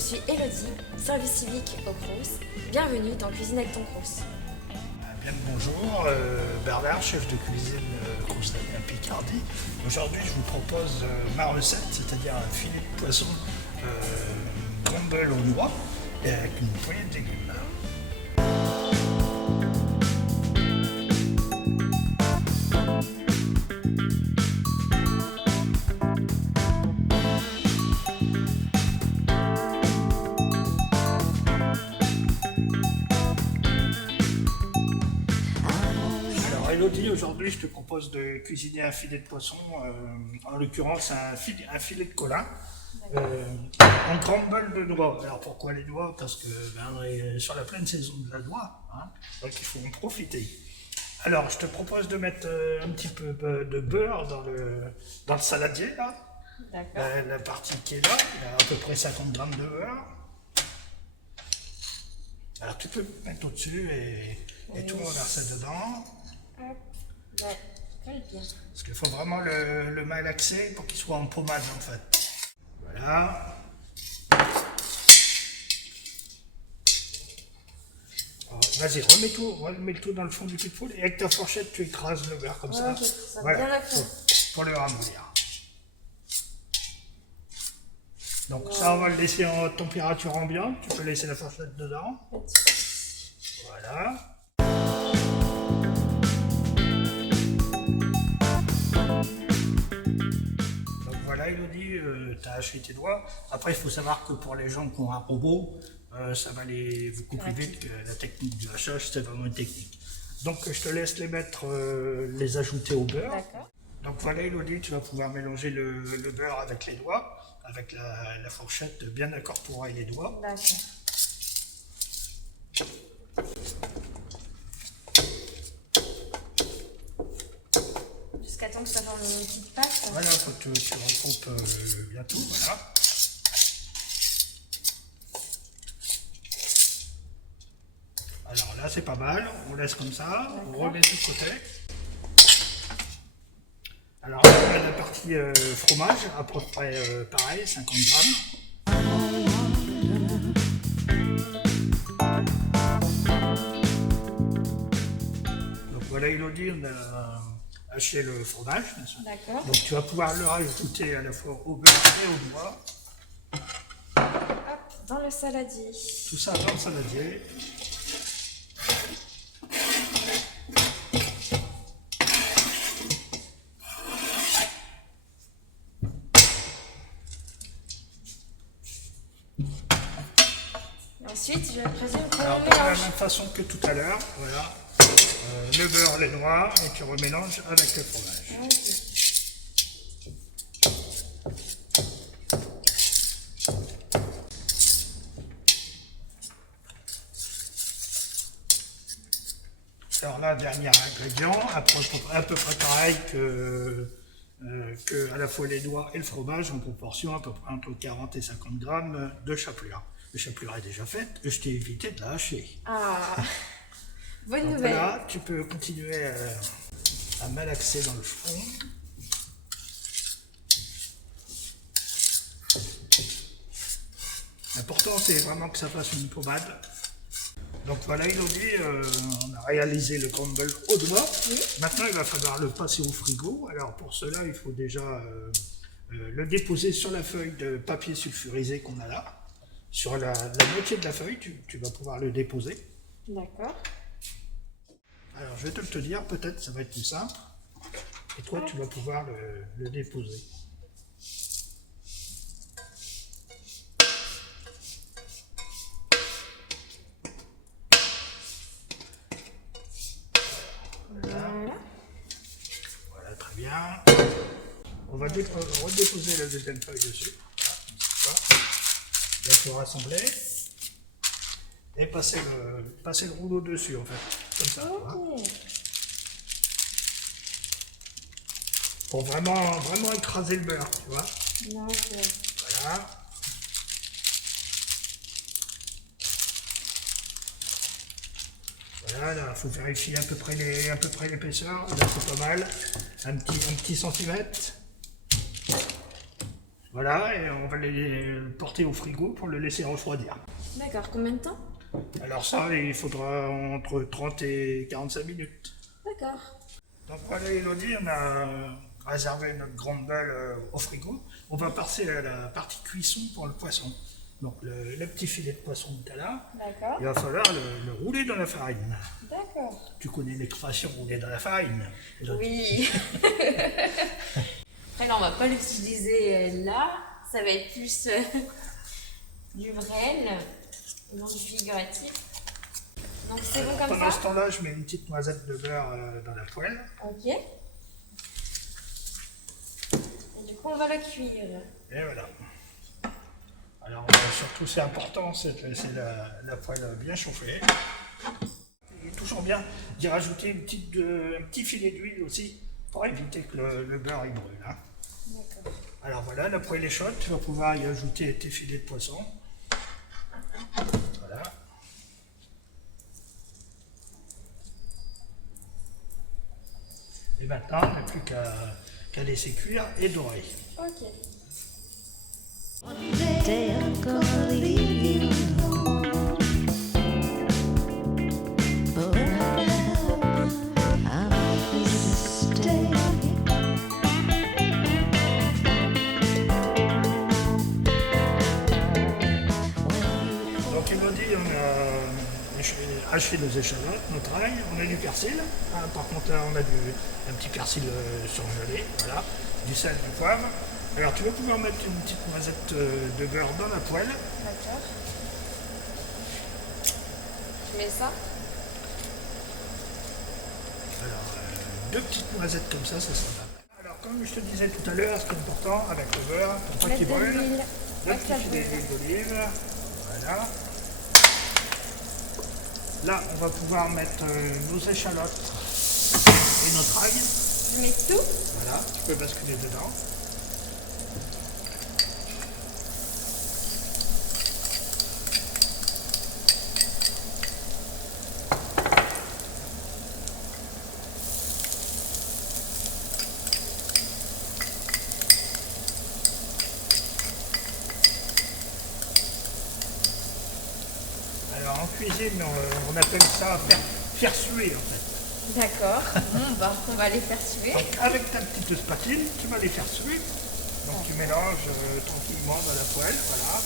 suis Elodie, service civique au Crous. Bienvenue dans Cuisine avec ton Crous. Bien le bonjour, Bernard, chef de cuisine Crous Damien Picardie. Aujourd'hui, je vous propose ma recette, c'est-à-dire un filet de poisson crumble aux noix et avec une poignée de légumes. Elodie, aujourd'hui je te propose de cuisiner un filet de poisson, en l'occurrence un filet de colin, en crumble de noix. Alors pourquoi les noix? Parce que on est sur la pleine saison de la noix, hein, donc il faut en profiter. Alors je te propose de mettre un petit peu de beurre dans le saladier là. La partie qui est là, il y a à peu près 50 grammes de beurre. Alors tu peux mettre au-dessus et tout renverser dedans. Ouais, très bien. Parce qu'il faut vraiment le malaxer pour qu'il soit en pommade en fait. Voilà. Vas-y, remets le tout dans le fond du cul de poule et avec ta fourchette tu écrases le beurre comme ça. Okay, ça voilà, bien la faire. pour le ramollir. Donc ça on va le laisser en température ambiante, tu peux laisser la fourchette dedans. Voilà. Voilà Elodie, tu as haché tes doigts. Après il faut savoir que pour les gens qui ont un robot, ça va vous couper vite, que la technique du hachage c'est vraiment une technique. Donc je te laisse les ajouter au beurre. Donc voilà Elodie, tu vas pouvoir mélanger le beurre avec les doigts, avec la fourchette bien incorporer les doigts. D'accord. Jusqu'à temps que ça forme une petite pâte. Voilà, il faut que tu recoupes bien tout, voilà. Alors là c'est pas mal, on laisse comme ça, on remet de côté. Alors là on a la partie fromage, à peu près pareil, 50 grammes. Donc voilà Elodie, on a haché le fromage. D'accord. Donc tu vas pouvoir le rajouter à la fois au beurre et aux noix. Hop, dans le saladier. Tout ça dans le saladier. Ensuite, je présume qu'on Alors, le de la mélange. même façon que tout à l'heure, voilà, le beurre, les noix, et tu remélanges avec le fromage. Okay. Alors là, dernier ingrédient, à peu près pareil que à la fois les noix et le fromage, en proportion à peu près entre 40 et 50 grammes de chapelure. Le chapelure est déjà fait, et je t'ai évité de la hacher. Ah, bonne Donc nouvelle. voilà, tu peux continuer à malaxer dans le fond. L'important, c'est vraiment que ça fasse une pommade. Donc voilà, Elodie, on a réalisé le crumble au doigt. Maintenant, il va falloir le passer au frigo. Alors pour cela, il faut déjà le déposer sur la feuille de papier sulfurisé qu'on a là. Sur la moitié de la feuille, tu vas pouvoir le déposer. D'accord. Alors je vais te le dire, peut-être ça va être plus simple. Et toi, tu vas pouvoir le déposer. Voilà, très bien. On va redéposer la deuxième feuille dessus. Voilà, bien tout rassembler. Et passer le rouleau dessus, en fait. Comme ça, tu vois. Pour vraiment écraser le beurre, tu vois. Voilà. Voilà, là, il faut vérifier à peu près l'épaisseur. Là, c'est pas mal. Un petit centimètre. Voilà, et on va les porter au frigo pour le laisser refroidir. D'accord, combien de temps? Alors ça, il faudra entre 30 et 45 minutes. D'accord. Donc voilà Elodie, on a réservé notre grande balle au frigo. On va passer à la partie cuisson pour le poisson. Donc le petit filet de poisson que tu as là, D'accord. il va falloir le rouler dans la farine. D'accord. Tu connais l'expression rouler dans la farine, Elodie? Oui. Après là, on va pas l'utiliser là. Ça va être plus du réel, non du figuratif. Donc c'est bon comme Pendant ça? ce temps-là, je mets une petite noisette de beurre dans la poêle. Ok. Et du coup, on va la cuire. Et voilà. Alors surtout, c'est important, c'est la poêle bien chauffée. Et toujours bien d'y rajouter un petit filet d'huile aussi pour éviter que le beurre il brûle. Hein. D'accord. Alors voilà, la poêle est chaude, tu vas pouvoir y ajouter tes filets de poisson. Voilà. Et maintenant, on n'a plus qu'à laisser cuire et dorer. Ok. One day I'm gonna leave you alone. But right now, I'm here to stay. Donc Elodie, on a haché nos échalotes, notre ail, on a du persil. Ah, par contre, là, on a un petit persil surgelé, voilà, du sel, du poivre. Alors tu vas pouvoir mettre une petite noisette de beurre dans la poêle. D'accord. Je mets ça. Alors, deux petites noisettes comme ça sera pas mal. Alors comme je te disais tout à l'heure, ce qui est important avec le beurre, pour pas qu'il Mettre de brûle, l'huile. le petit filet d'huile d'olive. Voilà. Là, on va pouvoir mettre nos échalotes et notre ail. Je mets tout. Voilà, tu peux basculer dedans. Alors en cuisine, on appelle ça faire suer en fait. D'accord. Bon, bah, on va les faire suer. Donc avec ta petite spatule, tu vas les faire suer. Donc tu mélanges tranquillement dans la poêle, voilà.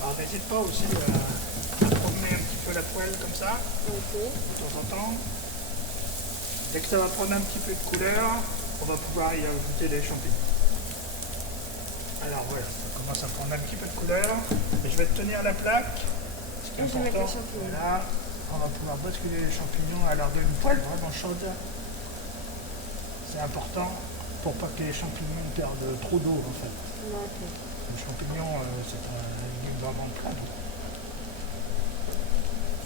Alors n'hésite pas aussi à promener un petit peu la poêle comme ça, Ok. de temps en temps. Dès que ça va prendre un petit peu de couleur, on va pouvoir y ajouter les champignons. Alors voilà, ça commence à prendre un petit peu de couleur. Et je vais te tenir la plaque. Ce qui est Et je vais mettre les important, champignons. voilà, on va pouvoir basculer les champignons à l'heure d'une poêle vraiment chaude. C'est important pour pas que les champignons perdent trop d'eau en fait. D'accord. Les champignons, c'est un légume vraiment plein d'eau.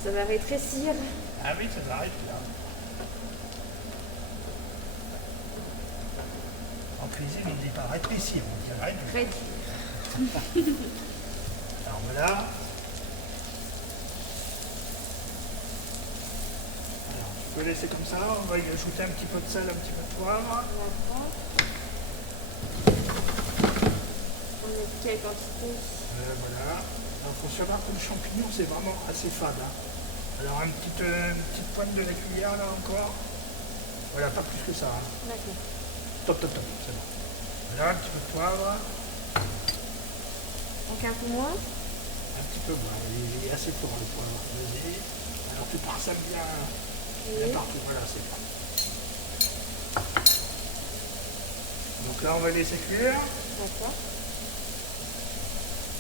Ça va rétrécir. Ah oui, ça s'arrête là. En cuisine, on ne dit pas rétrécir, on dit réduire. Réduire. Alors voilà. Alors, tu peux laisser comme ça, on va y ajouter un petit peu de sel, un petit peu de poivre. D'accord. On met quelle quantité? Voilà. Il faut savoir que le champignon, c'est vraiment assez fade. Hein. Alors une petite pointe de la cuillère là encore. Voilà, pas plus que ça. Hein. D'accord. Top, c'est bon. Voilà, un petit peu de poivre. Donc un peu moins. Un petit peu moins, il est assez fort le poivre. Vas-y. Alors tu parsèmes bien, bien partout. Voilà, c'est bon. Donc là, on va laisser cuire. D'accord.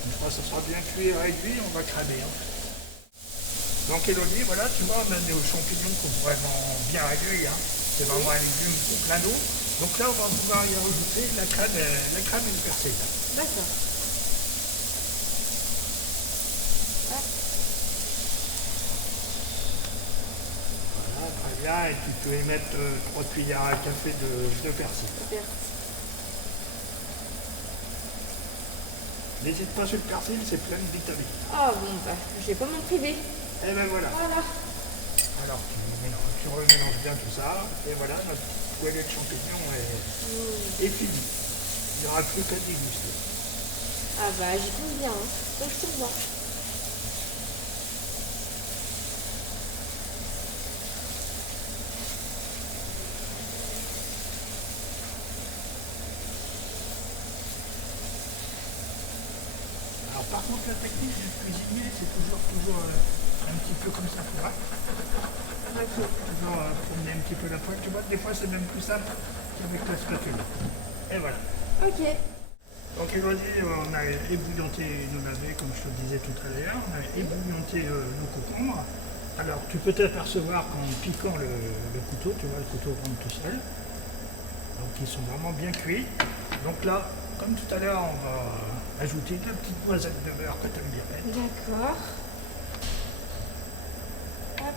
Une fois que ça sera bien cuit et réduit, on va cramer. Hein. Donc Elodie, voilà, tu vois, on a des champignons qui sont vraiment bien réduits. Hein. C'est vraiment un légume plein d'eau. Donc là, on va pouvoir y rajouter la crème et le persil. D'accord. Voilà, bien et tu peux y mettre 3 cuillères à café de persil. Super. N'hésite pas sur le persil, c'est plein de vitamines. Oh bon, bah, je vais pas m'en priver. Et ben voilà. Voilà. Alors tu remélanges bien tout ça et voilà, notre poêlée de champignons est finie. Il n'y aura plus qu'à déguster. Ah bah, j'y compte bien, hein. Donc, je te vois. Alors par contre la technique du cuisinier c'est toujours un petit peu comme ça pour moi. Ok. Toujours promener un petit peu la poêle, tu vois, des fois c'est même plus simple qu'avec la spatule. Et voilà. Ok. Donc Elodie, on a ébouillanté nos navets comme je te le disais tout à l'heure, on a ébouillanté nos concombres. Alors tu peux t'apercevoir qu'en piquant le couteau, tu vois le couteau rentre tout seul. Donc ils sont vraiment bien cuits. Donc là, comme tout à l'heure, on va ajouter 2 petites noisettes de beurre que tu aimes bien mettre. D'accord. Hop.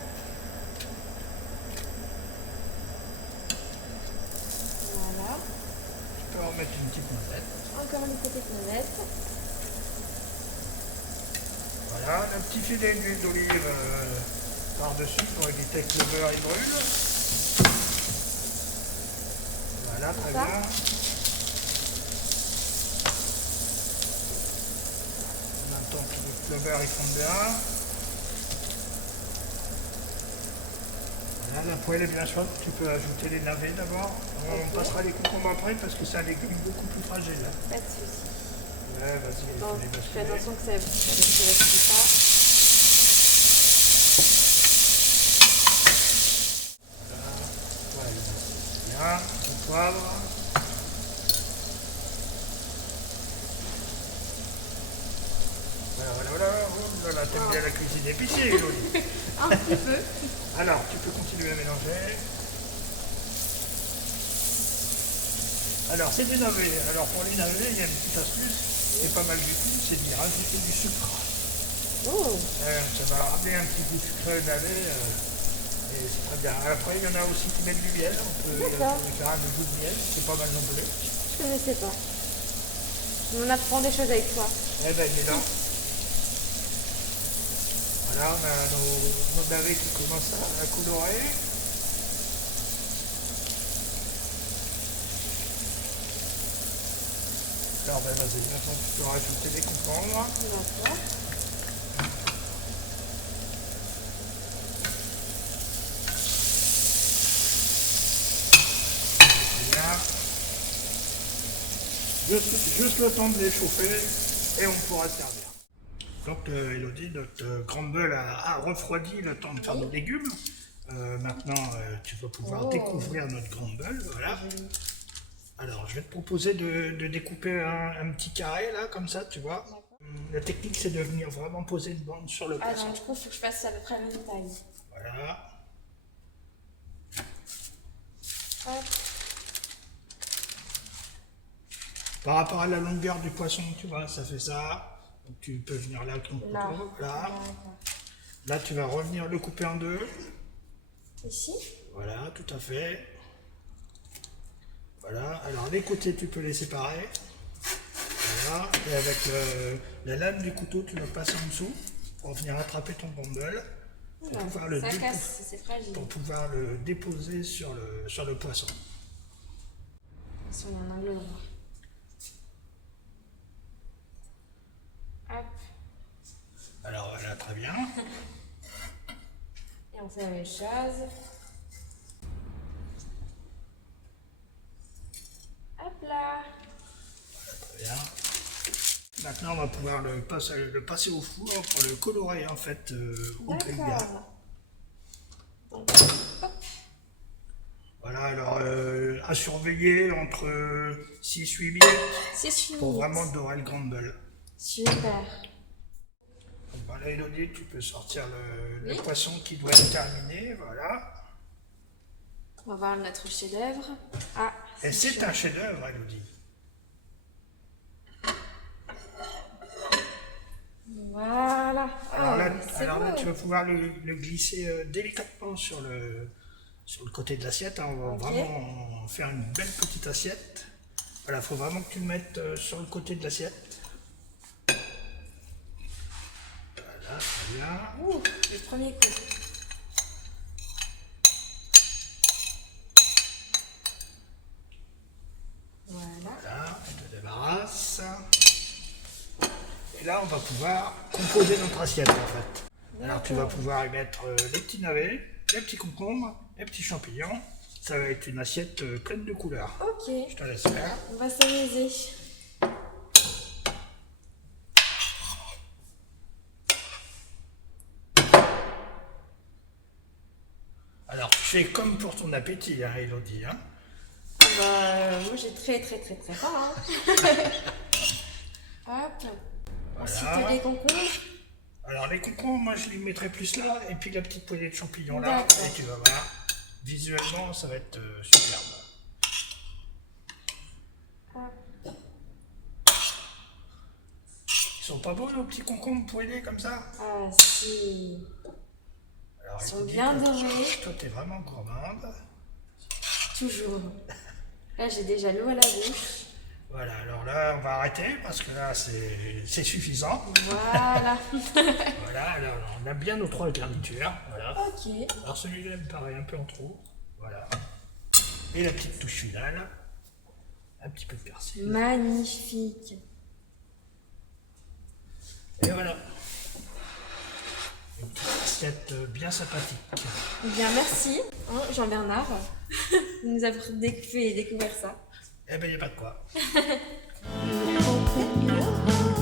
Voilà. Tu peux en mettre une petite noisette. Encore une petite noisette. Voilà, un petit filet d'huile d'olive par-dessus pour éviter que le beurre il brûle. Voilà, très Ça. bien. En même temps que le beurre il fonde bien. Voilà, la poêle est bien chaude, tu peux ajouter les navets d'abord. On passera les concombres après parce que c'est un légume beaucoup plus fragile. Pas de soucis. Ouais, vas-y, Bon, il faut les je fais basculer. attention que ça reste pas. Ouais, bien, du poivre. Voilà. Oh là là, t'aimes bien la cuisine épicée, Elodie. Un petit peu. Alors, tu peux continuer à mélanger. Alors, c'est des navets. Alors, pour les navets, il y a une petite astuce, c'est pas mal du tout, c'est d'y rajouter du sucre. Oh. Ça va ramener un petit goût sucré au navet. Et c'est très bien. Après, il y en a aussi qui mettent du miel. On peut D'accord. faire un goût de miel, c'est pas mal non plus. Je connaissais pas. On apprend des choses avec toi. Eh ben, il est là. Voilà, on a nos navets qui commencent à colorer. Alors, ben vas-y, maintenant tu peux rajouter les concombres. D'accord. Bien. Juste le temps de les chauffer et on pourra servir. Donc Elodie, notre crumble a refroidi le temps de faire nos légumes. Maintenant, tu vas pouvoir découvrir notre crumble. Voilà. Alors, je vais te proposer de découper un petit carré là, comme ça, tu vois. La technique, c'est de venir vraiment poser une bande sur le Ah poisson. non, du coup, il faut que je fasse à peu près la même taille. Voilà. Hop. Par rapport à la longueur du poisson, tu vois, ça fait ça. Donc, tu peux venir là avec ton couteau. Là. Là. D'accord. Là, tu vas revenir le couper en deux. Ici. Voilà, tout à fait. Voilà, alors les côtés, tu peux les séparer. Voilà, et avec la lame du couteau, tu le passes en dessous pour venir attraper ton bundle. Pour pouvoir le Ça dépo- casse, c'est fragile. pour pouvoir le déposer sur le poisson. Sur un angle droit. Hop. Alors voilà, très bien. Et on fait la même chose. Hop là. Très bien. Maintenant, on va pouvoir le passer au four pour le colorer en fait au grille gaz. D'accord. Donc, hop. Voilà, alors à surveiller entre 6-8 minutes C'est fini. pour vraiment dorer le crumble. Super. Voilà, Elodie, tu peux sortir le Oui. poisson qui doit être terminé, voilà. On va voir notre chef-d'œuvre. Ah, Et c'est un chef-d'œuvre, Elodie. Voilà. Alors là, c'est tu beau. vas pouvoir le glisser délicatement sur le sur le côté de l'assiette. Hein, on va Ok. vraiment faire une belle petite assiette. Voilà, il faut vraiment que tu le mettes sur le côté de l'assiette. Voilà, très bien. Ouh, le premier coup. Voilà. Voilà, on te débarrasse. Et là, on va pouvoir composer notre assiette en fait. Alors tu vas pouvoir y mettre les petits navets, les petits concombres, les petits champignons. Ça va être une assiette pleine de couleurs. Ok, Je te laisse faire. on va s'amuser. Alors tu fais comme pour ton appétit, hein, Elodie. Hein. Moi j'ai très faim. Hein. Hop. Ensuite Voilà. les concombres. Alors les concombres, moi je les mettrai plus là, et puis la petite poignée de champignons là, D'accord. et tu vas voir, visuellement ça va être superbe. Hop. Ils sont pas beaux nos petits concombres poêlés comme ça? Ah si. Alors, Ils sont Elodie, bien toi, dorés. toi t'es vraiment gourmande. Toujours. Là j'ai déjà l'eau à la bouche. Voilà, alors là on va arrêter parce que là c'est suffisant. Voilà. Voilà, alors on a bien nos 3 garnitures. Voilà. Ok. Alors celui-là me paraît un peu en trop. Voilà. Et la petite touche finale. Un petit peu de persil. Magnifique. Et voilà. Une petite assiette bien sympathique. Bien merci hein, Jean-Bernard de nous avoir fait découvrir ça. Eh ben, il n'y a pas de quoi. Open your heart.